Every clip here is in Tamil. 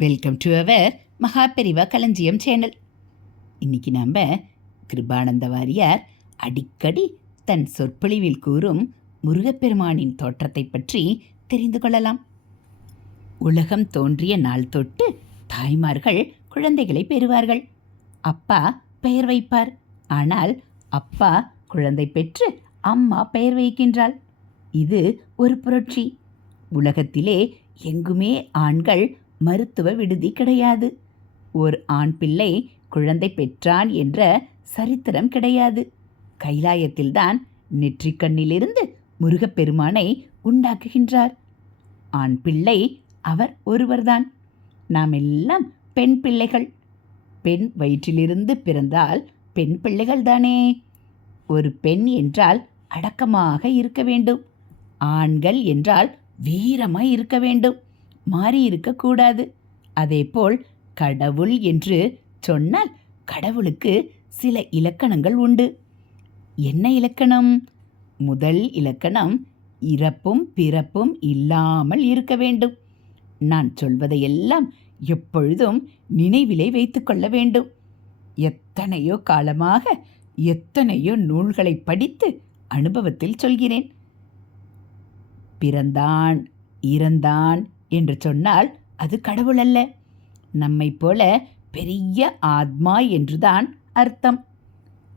வெல்கம் டு அவர் மகாபெரிவா களஞ்சியம் சேனல் இன்னைக்கு நாம் கிருபானந்த வாரியார் அடிக்கடி தன் சொற்பொழிவில் கூறும் முருகப்பெருமானின் தோற்றத்தை பற்றி தெரிந்து கொள்ளலாம். உலகம் தோன்றிய நாள் தொட்டு தாய்மார்கள் குழந்தைகளை பெறுவார்கள். அப்பா பெயர் வைப்பார். ஆனால் அப்பா குழந்தை பெற்று அம்மா பெயர் வைக்கின்றாள். இது ஒரு புரட்சி. உலகத்திலே எங்குமே ஆண்கள் மருத்துவ விடுதி கிடையாது. ஒரு ஆண் பிள்ளை குழந்தை பெற்றான் என்ற சரித்திரம் கிடையாது. கைலாயத்தில்தான் நெற்றிக்கண்ணிலிருந்து முருகப்பெருமானை உண்டாக்குகின்றார். ஆண் பிள்ளை அவர் ஒருவர்தான். நாம் எல்லாம் பெண் பிள்ளைகள். பெண் வயிற்றிலிருந்து பிறந்தால் பெண் பிள்ளைகள்தானே ஒரு பெண் என்றால் அடக்கமாக இருக்க வேண்டும். ஆண்கள் என்றால் வீரமாய் இருக்க வேண்டும். மாறியிருக்கக்கூடாது. அதேபோல் கடவுள் என்று சொன்னால் கடவுளுக்கு சில இலக்கணங்கள் உண்டு. என்ன இலக்கணம்? முதல் இலக்கணம் இறப்பும் பிறப்பும் இல்லாமல் இருக்க வேண்டும். நான் சொல்வதையெல்லாம் எப்பொழுதும் நினைவிலே வைத்துக்கொள்ள வேண்டும். எத்தனையோ காலமாக எத்தனையோ நூல்களை படித்து அனுபவத்தில் சொல்கிறேன். பிறந்தான் இறந்தான் என்று சொன்னால் அது கடவுள் அல்ல நம்மை போல பெரிய ஆத்மா என்றுதான் அர்த்தம்.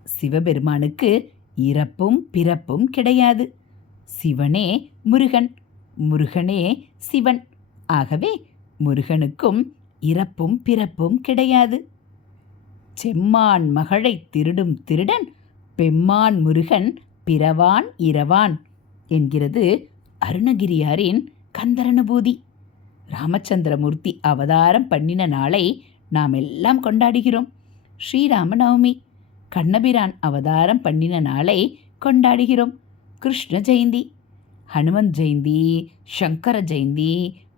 சிவபெருமானுக்கு இறப்பும் பிறப்பும் கிடையாது. சிவனே முருகன் முருகனே சிவன். ஆகவே முருகனுக்கும் இறப்பும் பிறப்பும் கிடையாது. செம்மான் மகளை திருடும் திருடன் பெம்மான் முருகன் பிறவான் இரவான் என்கிறது அருணகிரியாரின் கந்தரனுபூதி ராமச்சந்திரமூர்த்தி அவதாரம் பண்ணின நாளை நாம் எல்லாம் கொண்டாடுகிறோம். ஸ்ரீராம நவமி கண்ணபிரான் அவதாரம் பண்ணின நாளை கொண்டாடுகிறோம். கிருஷ்ண ஜெயந்தி ஹனுமன் ஜெயந்தி சங்கர ஜெயந்தி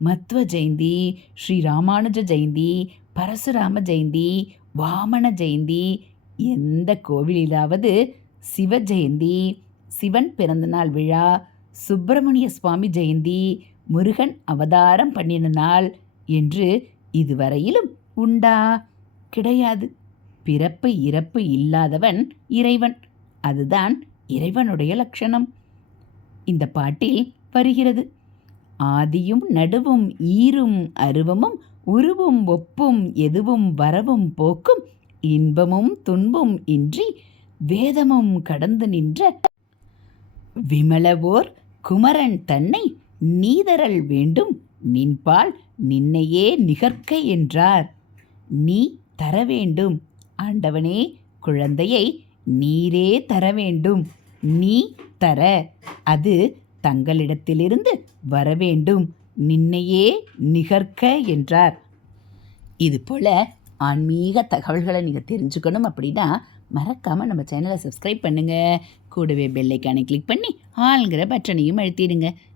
மத்வ ஜெயந்தி ஸ்ரீராமானுஜ ஜெயந்தி பரசுராம ஜெயந்தி வாமன ஜெயந்தி எந்த கோவிலிலாவது சிவ ஜெயந்தி சிவன் பிறந்தநாள் விழா சுப்பிரமணிய சுவாமி ஜெயந்தி முருகன் அவதாரம் பண்ணின நாள் என்று இதுவரையிலும் உண்டா? கிடையாது. பிறப்பு இறப்பு இல்லாதவன் இறைவன். அதுதான் இறைவனுடைய லட்சணம். இந்த பாட்டில் வருகிறது. ஆதியும் நடுவும் ஈரும் அருவமும் உருவும் ஒப்பும் எதுவும் வரவும் போக்கும் இன்பமும் துன்பும் இன்றி வேதமும் கடந்து நின்ற விமலவோர் குமரன் தன்னை நீதரல் வேண்டும். நின்பால் நின்னையே நிகர்க்க என்றார். நீ தர வேண்டும். ஆண்டவனே குழந்தையை நீரே தர வேண்டும். நீ தர. அது தங்களிடத்திலிருந்து வரவேண்டும் நின்னையே நிகர்க்க என்றார். இது போல் ஆன்மீக தகவல்களை நீங்கள் தெரிஞ்சுக்கணும் அப்படின்னா மறக்காமல் நம்ம சேனலை சப்ஸ்கிரைப் பண்ணுங்கள் கூடவே பெல்லைக்கானை கிளிக் பண்ணி ஆளுங்கிற பட்டனையும் அழுத்திடுங்க.